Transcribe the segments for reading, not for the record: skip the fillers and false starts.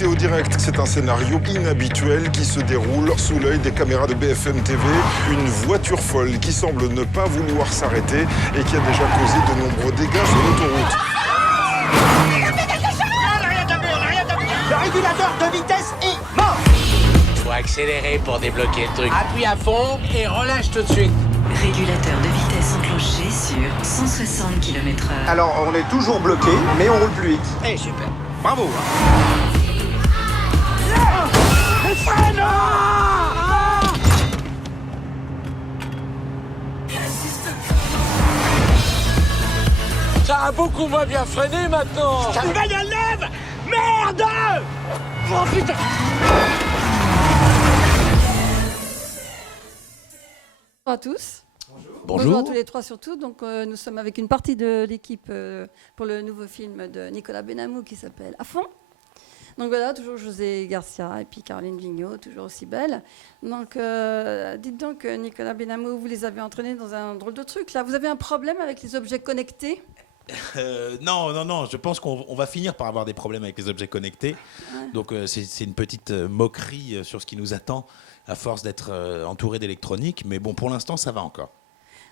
Théo Direct, c'est un scénario inhabituel qui se déroule sous l'œil des caméras de BFM TV. Une voiture folle qui semble ne pas vouloir s'arrêter et qui a déjà causé de nombreux dégâts sur l'autoroute. Le régulateur de vitesse est mort. Faut accélérer pour débloquer le truc. Appuie à fond et relâche tout de suite. Régulateur de vitesse enclenché sur 160 km/h. Alors, on est toujours bloqué, mais on roule plus vite. Eh, super. Bravo. Le frein. Ça a beaucoup moins bien freiné maintenant. Une bagnole neuve. Merde. Oh putain. Bonjour à tous. Bonjour. À tous les trois surtout. Donc, nous sommes avec une partie de l'équipe pour le nouveau film de Nicolas Benamou qui s'appelle À fond. Donc voilà, toujours José Garcia et puis Caroline Vigneault, toujours aussi belle. Donc, dites donc, Nicolas Benamou, vous les avez entraînés dans un drôle de truc. Là, vous avez un problème avec les objets connectés ? Non, je pense qu'on va finir par avoir des problèmes avec les objets connectés. Ouais. Donc c'est une petite moquerie sur ce qui nous attend à force d'être entouré d'électronique. Mais bon, pour l'instant, ça va encore.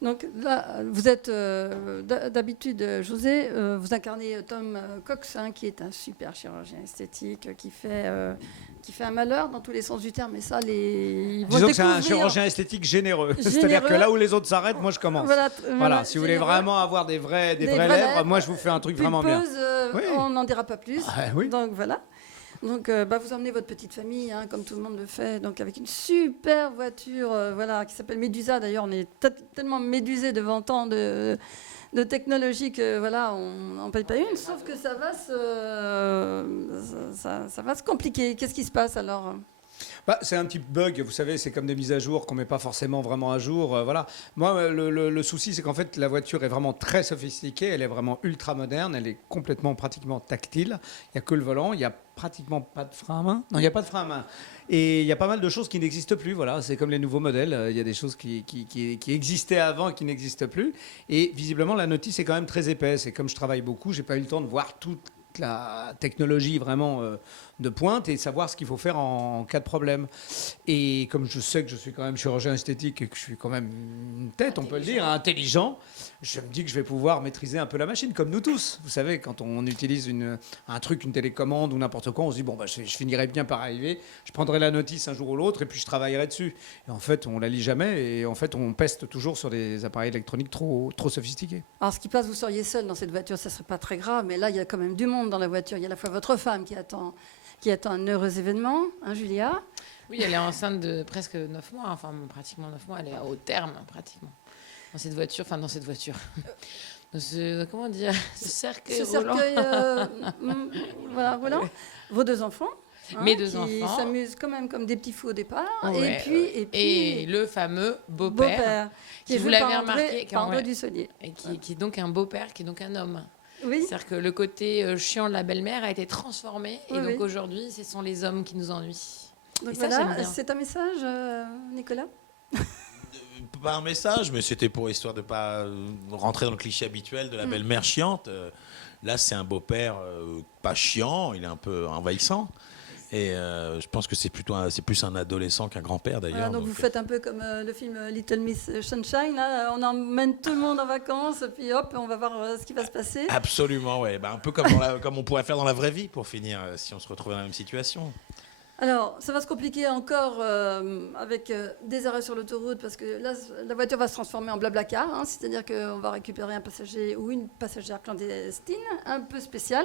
Donc là, vous êtes d'habitude, José, vous incarnez Tom Cox, qui est un super chirurgien esthétique qui fait un malheur dans tous les sens du terme. Et ça, disons que c'est un chirurgien esthétique généreux. C'est-à-dire que là où les autres s'arrêtent, moi je commence. Voilà, si vous voulez vraiment avoir des vraies lèvres, moi je vous fais un truc vraiment bien. Oui. On n'en dira pas plus. Oui. Donc voilà. Donc, vous emmenez votre petite famille, comme tout le monde le fait, donc avec une super voiture, qui s'appelle Médusa. D'ailleurs, on est tellement médusé devant tant de technologie que on n'en paye pas une. Sauf que ça va se compliquer. Qu'est-ce qui se passe alors ? C'est un petit bug, vous savez, c'est comme des mises à jour qu'on ne met pas forcément vraiment à jour. Voilà. Moi, le souci, c'est qu'en fait, la voiture est vraiment très sophistiquée, elle est vraiment ultra moderne, elle est pratiquement tactile. Il n'y a que le volant, il n'y a pratiquement pas de frein à main. Non, il n'y a pas de frein à main. Et il y a pas mal de choses qui n'existent plus. Voilà. C'est comme les nouveaux modèles, il y a des choses qui existaient avant et qui n'existent plus. Et visiblement, la notice est quand même très épaisse. Et comme je travaille beaucoup, je n'ai pas eu le temps de voir toute la technologie vraiment de pointe et savoir ce qu'il faut faire en cas de problème. Et comme je sais que je suis quand même chirurgien esthétique et que je suis quand même une tête, on peut le dire, intelligent, je me dis que je vais pouvoir maîtriser un peu la machine, comme nous tous. Vous savez, quand on utilise un truc, une télécommande ou n'importe quoi, on se dit, je finirai bien par arriver, je prendrai la notice un jour ou l'autre et puis je travaillerai dessus. Et en fait, on la lit jamais et en fait, on peste toujours sur des appareils électroniques trop sophistiqués. Alors, ce qui passe, vous seriez seul dans cette voiture, ça ne serait pas très grave, mais là, il y a quand même du monde dans la voiture. Il y a à la fois votre femme qui attend un heureux événement, Julia. Oui, elle est enceinte de presque 9 mois, enfin pratiquement 9 mois, elle est au terme, pratiquement. Dans cette voiture. Comment dire, ce cercueil roulant. Ouais. Vos deux enfants. Mes deux qui enfants. S'amusent quand même comme des petits fous au départ. Ouais, et le fameux beau-père qui vous l'avez remarqué, par André Dussolier. Et qui est donc un beau-père, qui est donc un homme. Oui. C'est-à-dire que le côté chiant de la belle-mère a été transformé. Et donc aujourd'hui, ce sont les hommes qui nous ennuient. Donc ça, j'aime bien. C'est un message, Nicolas ? Pas un message, mais c'était pour histoire de ne pas rentrer dans le cliché habituel de la belle-mère chiante. Là, c'est un beau-père pas chiant, il est un peu envahissant. Et je pense que c'est plus un adolescent qu'un grand-père d'ailleurs. Voilà, donc vous faites un peu comme le film Little Miss Sunshine. Là, on emmène tout le monde en vacances, puis hop, on va voir ce qui va se passer. Absolument, ouais. Un peu comme on pourrait faire dans la vraie vie pour finir, si on se retrouvait dans la même situation. Alors, ça va se compliquer encore avec des arrêts sur l'autoroute parce que là, la voiture va se transformer en blablacar, c'est-à-dire qu'on va récupérer un passager ou une passagère clandestine, un peu spéciale.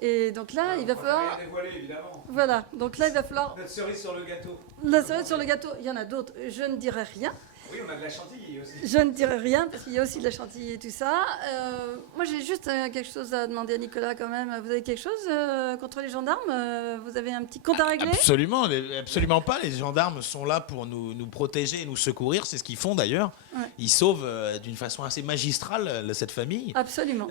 Et donc là, il va falloir... Rien dévoiler, évidemment. Voilà, donc là, il va falloir... Notre cerise sur le gâteau. La cerise sur le gâteau, il y en a d'autres, je ne dirai rien. Oui, on a de la chantilly aussi. Je ne dirai rien, parce qu'il y a aussi de la chantilly et tout ça. Moi, j'ai juste quelque chose à demander à Nicolas, quand même. Vous avez quelque chose contre les gendarmes ? Vous avez un petit compte à régler ? Absolument pas. Les gendarmes sont là pour nous protéger et nous secourir. C'est ce qu'ils font, d'ailleurs. Ouais. Ils sauvent d'une façon assez magistrale cette famille. Absolument.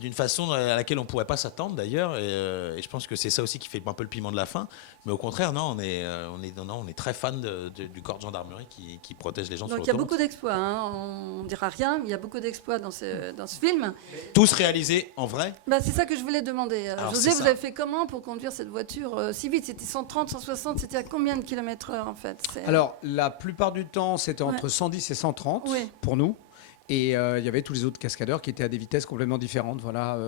D'une façon à laquelle on ne pourrait pas s'attendre, d'ailleurs. Et je pense que c'est ça aussi qui fait un peu le piment de la fin. Mais au contraire, non, on est très fan du corps de gendarmerie qui protège les gens Donc sur il y a l'autoroute. beaucoup d'exploits, hein. On ne dira rien, mais il y a beaucoup d'exploits dans ce film. Tous réalisés en vrai. Bah, c'est ça que je voulais demander. Alors, José, c'est vous ça. avez fait comment pour conduire cette voiture si vite? C'était 130, 160, c'était à combien de kilomètres heure en fait? Alors, la plupart du temps, c'était entre Ouais. 110 et 130 Oui. pour nous. Et il y avait tous les autres cascadeurs qui étaient à des vitesses complètement différentes. Voilà.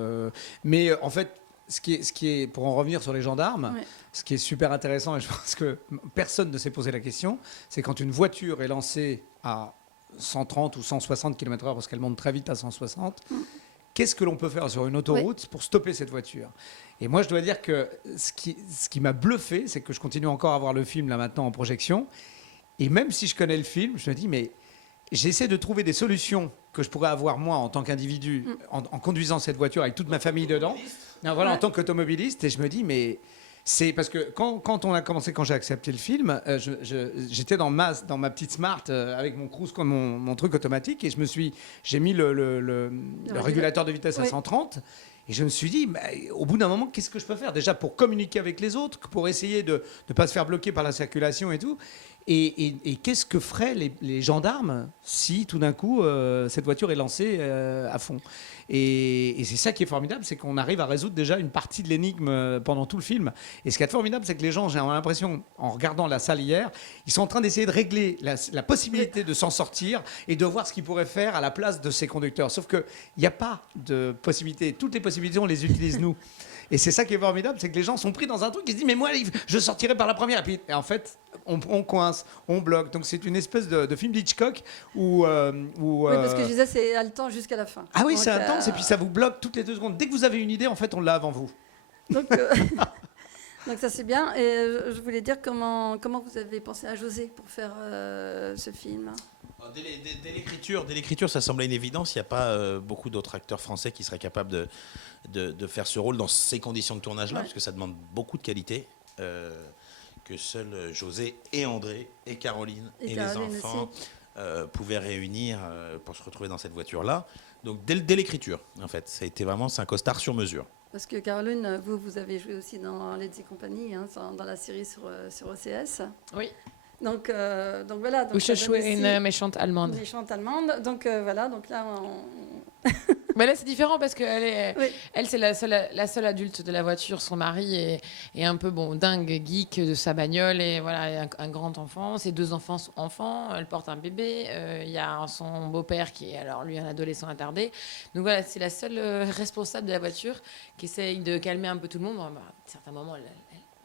Mais en fait, ce qui est, pour en revenir sur les gendarmes, Ouais. ce qui est super intéressant, et je pense que personne ne s'est posé la question, c'est quand une voiture est lancée à 130 ou 160 km/h, parce qu'elle monte très vite à 160, qu'est-ce que l'on peut faire sur une autoroute pour stopper cette voiture? Et moi, je dois dire que ce qui m'a bluffé, c'est que je continue encore à voir le film là maintenant en projection. Et même si je connais le film, je me dis, mais j'essaie de trouver des solutions que je pourrais avoir moi en tant qu'individu en conduisant cette voiture avec toute ma famille dedans. Non, voilà, Ouais. en tant qu'automobiliste. Et je me dis, mais c'est parce que quand on a commencé, quand j'ai accepté le film, j'étais dans ma petite Smart avec mon cruise, mon truc automatique, et j'ai mis le régulateur de vitesse à Oui. 130. Et je me suis dit, bah, au bout d'un moment, qu'est-ce que je peux faire? Déjà pour communiquer avec les autres, pour essayer de ne pas se faire bloquer par la circulation et tout. Et qu'est-ce que feraient les gendarmes si tout d'un coup cette voiture est lancée à fond? Et c'est ça qui est formidable, c'est qu'on arrive à résoudre déjà une partie de l'énigme pendant tout le film. Et ce qui est formidable, c'est que les gens, j'ai l'impression, en regardant la salle hier, ils sont en train d'essayer de régler la possibilité de s'en sortir et de voir ce qu'ils pourraient faire à la place de ces conducteurs. Sauf qu'il n'y a pas de possibilité. Toutes les possibilités, on les utilise nous. Et c'est ça qui est formidable, c'est que les gens sont pris dans un truc, ils se disent mais moi je sortirai par la première. Et puis en fait on coince, on bloque. Donc c'est une espèce de film d'Hitchcock où Oui, parce que je disais, c'est haletant jusqu'à la fin. ah oui, Donc, c'est intense et puis ça vous bloque toutes les 2 secondes. Dès que vous avez une idée, en fait on l'a avant vous. Donc, donc ça c'est bien. Et je voulais dire comment vous avez pensé à José pour faire ce film. Dès l'écriture, ça semblait une évidence. Il n'y a pas beaucoup d'autres acteurs français qui seraient capables de faire ce rôle dans ces conditions de tournage-là, Ouais. parce que ça demande beaucoup de qualité. Que seuls José et André et Caroline et les enfants pouvaient réunir pour se retrouver dans cette voiture-là. Donc dès l'écriture, en fait, ça a été vraiment, c'est un costard sur mesure. Parce que Caroline, vous avez joué aussi dans Let's et compagnie, hein, dans la série sur OCS. Oui. Donc voilà. Donc Où je ça donne jouais aussi une méchante allemande. une méchante allemande. Donc voilà. Donc là, Mais là, c'est différent parce qu'elle Oui. elle, c'est la seule adulte de la voiture. Son mari est un peu dingue, geek de sa bagnole et voilà, un grand enfant. Ses 2 enfants sont enfants. Elle porte un bébé. Il y a son beau-père qui est alors lui un adolescent attardé. Donc voilà, c'est la seule responsable de la voiture qui essaye de calmer un peu tout le monde. Bon, bah, à certains moments,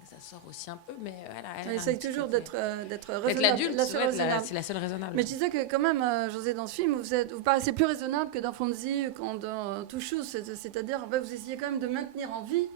ça sort aussi un peu, mais voilà. elle essaye toujours d'être raisonnable. Être l'adulte, la seule ouais, raisonnable. c'est la seule raisonnable. Mais je disais que quand même, José, dans ce film, vous paraissez plus raisonnable que dans Fonzie, quand dans Tout Chose. C'est-à-dire, en fait, vous essayez quand même de maintenir en vie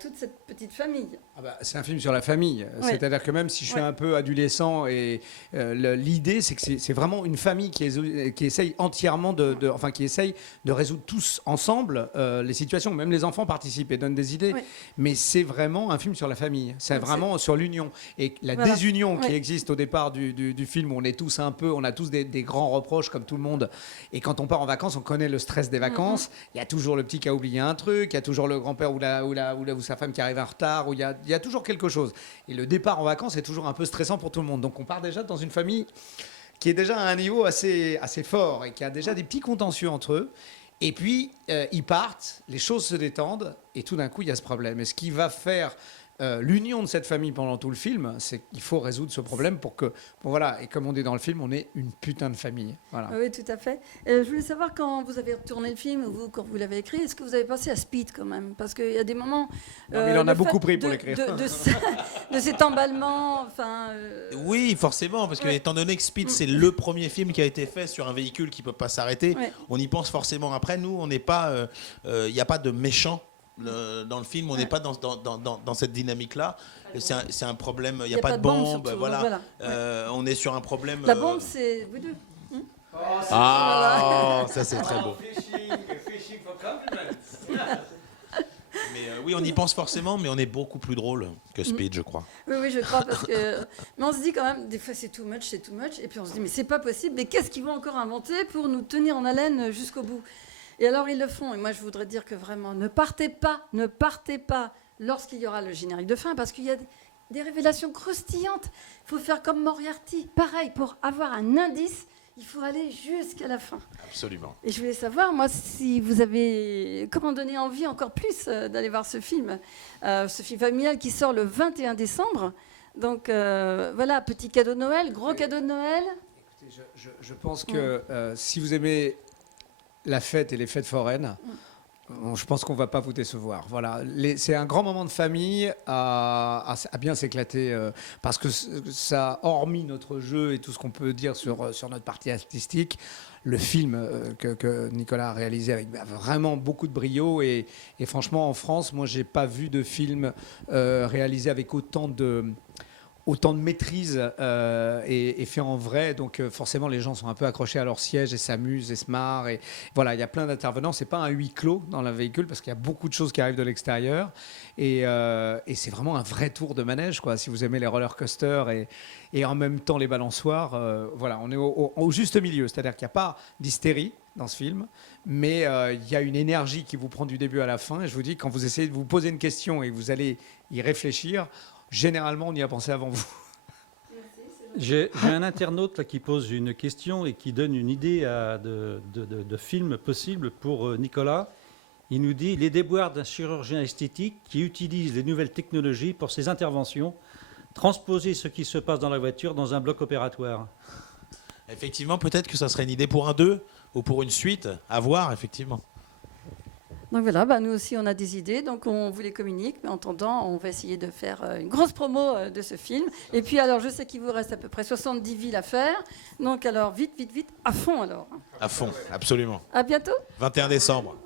toute cette petite famille. Ah bah, c'est un film sur la famille. Ouais. C'est-à-dire que même si je suis Ouais. un peu adolescent, et l'idée, c'est que c'est vraiment une famille qui essaye entièrement enfin, qui essaye de résoudre tous ensemble les situations. Même les enfants participent et donnent des idées. Ouais. Mais c'est vraiment un film sur la famille. C'est Donc, vraiment sur l'union. Et la Voilà. désunion qui Ouais. existe au départ du film, où on est tous un peu, on a tous des grands reproches comme tout le monde. Et quand on part en vacances, on connaît le stress des vacances. Il y a toujours le petit qui a oublié un truc, il y a toujours le grand-père ou sa femme qui arrive en retard, où il y a toujours quelque chose. Et le départ en vacances est toujours un peu stressant pour tout le monde. Donc on part déjà dans une famille qui est déjà à un niveau assez fort et qui a déjà des petits contentieux entre eux. Et puis ils partent, les choses se détendent et tout d'un coup il y a ce problème. Et ce qui va faire l'union de cette famille pendant tout le film, c'est qu'il faut résoudre ce problème pour que, voilà, et comme on dit dans le film, on est une putain de famille. Voilà. Oui, tout à fait. Je voulais savoir, quand vous avez tourné le film, ou quand vous l'avez écrit, est-ce que vous avez pensé à Speed quand même? Parce qu'il y a des moments... Non, mais il en a le beaucoup fait pris pour l'écrire. De cet emballement, enfin... Oui, forcément, parce que Ouais. étant donné que Speed, c'est le premier film qui a été fait sur un véhicule qui ne peut pas s'arrêter, Ouais. on y pense forcément après. Nous, on n'est pas... Il n'y a pas de méchant dans le film, on n'est pas dans cette dynamique-là. C'est un problème, il n'y a pas de bombe, surtout, voilà. voilà. On est sur un problème... La bombe, c'est vous deux. Ah, ça c'est très beau. Mais oui, on y pense forcément, mais on est beaucoup plus drôle que Speed, je crois. Oui, je crois, parce que... Mais on se dit quand même, des fois c'est too much, et puis on se dit, mais c'est pas possible, mais qu'est-ce qu'ils vont encore inventer pour nous tenir en haleine jusqu'au bout? Et alors ils le font, et moi je voudrais dire que vraiment, ne partez pas lorsqu'il y aura le générique de fin, parce qu'il y a des révélations croustillantes. Il faut faire comme Moriarty. Pareil, pour avoir un indice, il faut aller jusqu'à la fin. Absolument. Et je voulais savoir, moi, si vous avez comment donner envie encore plus d'aller voir ce film familial qui sort le 21 décembre. Donc voilà, petit cadeau de Noël, gros cadeau de Noël. Écoutez, je pense que si vous aimez la fête et les fêtes foraines, je pense qu'on ne va pas vous décevoir. Voilà. C'est un grand moment de famille à bien s'éclater parce que ça, hormis notre jeu et tout ce qu'on peut dire sur notre partie artistique, le film que Nicolas a réalisé avec vraiment beaucoup de brio et franchement en France, moi j'ai pas vu de film réalisé avec autant de maîtrise et fait en vrai. Donc forcément, les gens sont un peu accrochés à leur siège et s'amusent et se marrent. Et voilà, il y a plein d'intervenants. C'est pas un huis clos dans le véhicule parce qu'il y a beaucoup de choses qui arrivent de l'extérieur. Et c'est vraiment un vrai tour de manège, quoi. Si vous aimez les roller coasters et en même temps les balançoires, voilà, on est au juste milieu. C'est-à-dire qu'il n'y a pas d'hystérie dans ce film, mais il y a une énergie qui vous prend du début à la fin. Et je vous dis, quand vous essayez de vous poser une question et que vous allez y réfléchir, généralement, on y a pensé avant vous. J'ai un internaute là, qui pose une question et qui donne une idée de film possible pour Nicolas. Il nous dit « Les déboires d'un chirurgien esthétique qui utilise les nouvelles technologies pour ses interventions, transposer ce qui se passe dans la voiture dans un bloc opératoire. » Effectivement, peut-être que ça serait une idée pour un 2 ou pour une suite. À voir, effectivement. Donc voilà, nous aussi on a des idées, donc on vous les communique, mais en attendant on va essayer de faire une grosse promo de ce film. Et puis alors je sais qu'il vous reste à peu près 70 villes à faire, donc alors vite, à fond alors. À fond, absolument. À bientôt. 21 décembre.